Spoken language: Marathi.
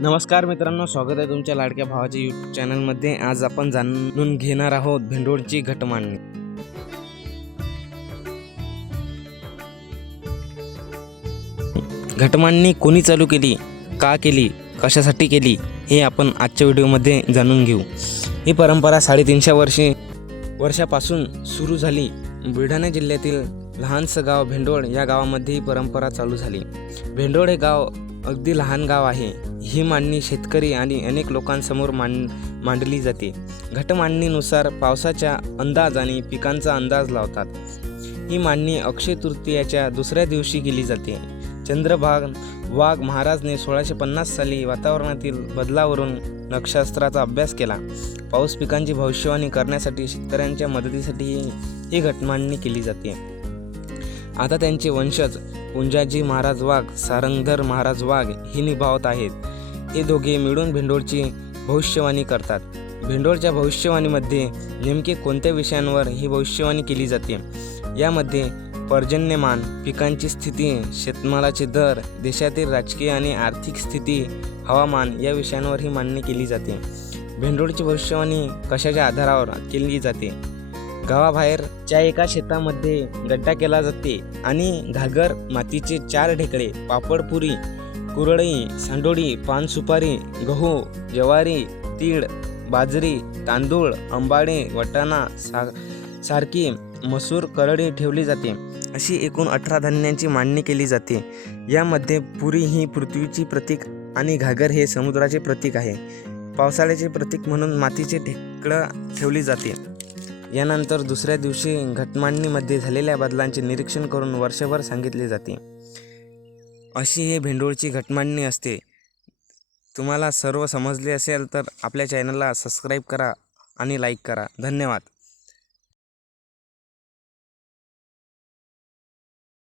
नमस्कार मित्रांनो, स्वागत आहे तुमच्या लाडक्या भावाच्या यूट्यूब चॅनलमध्ये। आज आपण जाणून घेणार आहोत भेंडोळची घटमांडणी। घटमांडणी कोणी चालू केली, का केली, कशासाठी केली हे आपण आजच्या व्हिडिओमध्ये जाणून घेऊ। ही परंपरा 350 वर्षापासून सुरू झाली। बुलढाणा जिल्ह्यातील लहानसं गाव भेंडोळ या गावामध्ये ही परंपरा चालू झाली। भेंडोळ हे गाव अगदी लहान गाव आहे। ही मांडणी शेतकरी आणि अनेक लोकांसमोर मांडली जाते। घटमांडणीनुसार पावसाचा अंदाज आणि पिकांचा अंदाज लावतात। ही मांडणी अक्षय तृतीयाच्या दुसऱ्या दिवशी केली जाते। चंद्रभाग वाघ महाराजने 1650 साली वातावरणातील बदलावरून नक्षत्राचा अभ्यास केला। पाऊस पिकांची भविष्यवाणी करण्यासाठी शेतकऱ्यांच्या मदतीसाठी ही घटमांडणी केली जाते। आता त्यांचे वंशज पुंजाजी महाराज वाघ, सारंगधर महाराज वाघ ही निभावत आहेत। हे दोघे मिळून भेंडोळची भविष्यवाणी करतात। भेंडोळच्या भविष्यवाणीमध्ये नेमके कोणत्या विषयांवर ही भविष्यवाणी केली जाते? यामध्ये पर्जन्यमान, पिकांची स्थिती, शेतमालाचे दर, देशातील राजकीय आणि आर्थिक स्थिती, हवामान या विषयांवर ही मांडणी केली जाते। भेंडोळची भविष्यवाणी कशाच्या आधारावर केली जाते? गावाबाहेरच्या एका शेतामध्ये गड्डा केला जाते आणि घागर मातीचे 4 ढेकळे, पापडपुरी, कुरडई, सांडोळी, पान सुपारी, गहू, ज्वारी, तीळ, बाजरी, तांदूळ, आंबाडे, वाटाणा सारखी मसूर, करडी ठेवली जाते। अशी एकूण 18 धान्यांची मांडणी केली जाते। यामध्ये पुरी ही पृथ्वीची प्रतीक आणि घागर हे समुद्राचे प्रतीक आहे। पावसाळ्याचे प्रतीक म्हणून मातीचे ढेकळं ठेवली जाते। यानंतर दुसऱ्या दिवशी घटमांडणीमध्ये झालेल्या बदलांचे निरीक्षण करून वर्षभर सांगितले जाते। अशी ही भेंडोळची घटमांडणी असते। तुम्हाला सर्व समजले असेल तर आपल्या चॅनलला सबस्क्राईब करा आणि लाईक करा। धन्यवाद।